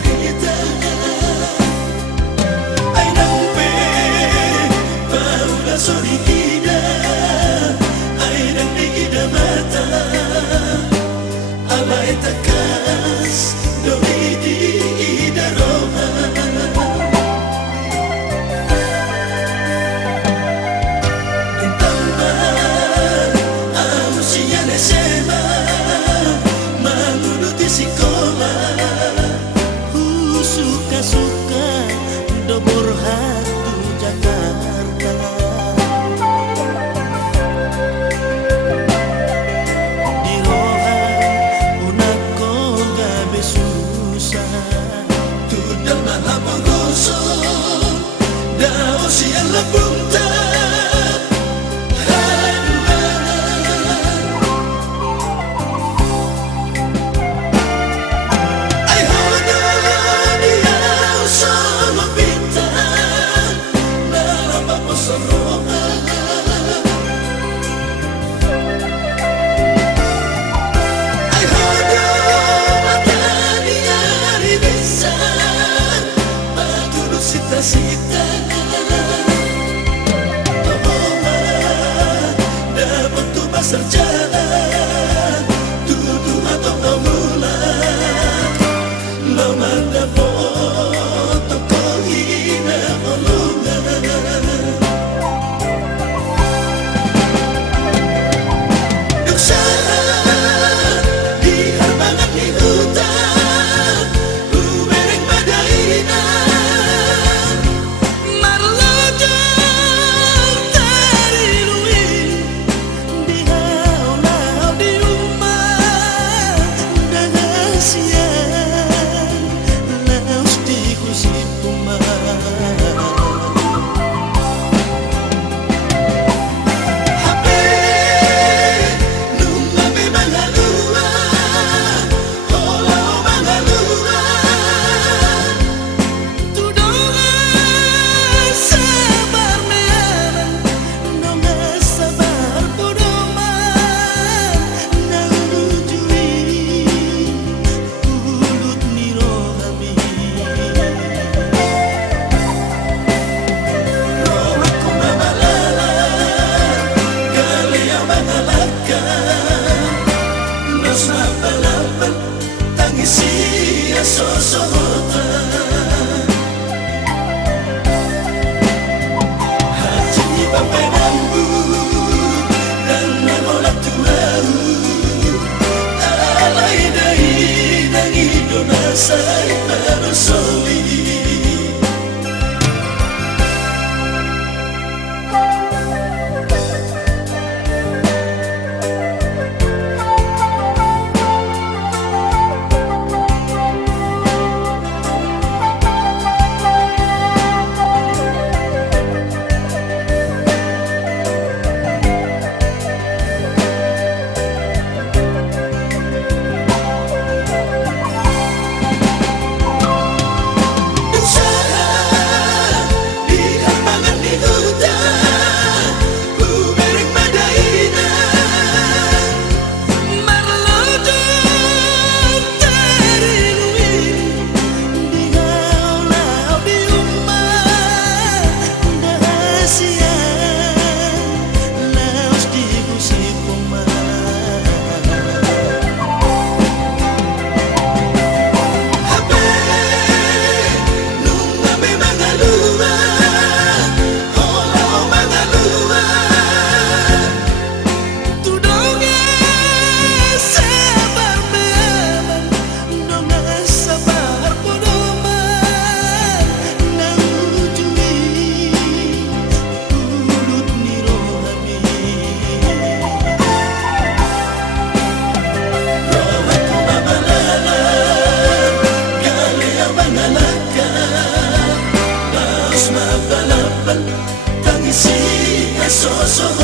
cerita ai nang pe paula solidida ai nang digida mata alai takas doi di idaroha entamba anusia nesema maluduti sekolah suka-suka dobor hatu Jakarta di roha unako gabe susah tudang malam gosong dao siang labunta sita dapat tu pasar jalan tutu atau pemula lemanda foto kohina olongan duksa di harbangan di hutan ubereng madaina tangisi sosota hati papenanmu dan menolak tuau alai dai dan idona saya baru soli tangisi sosok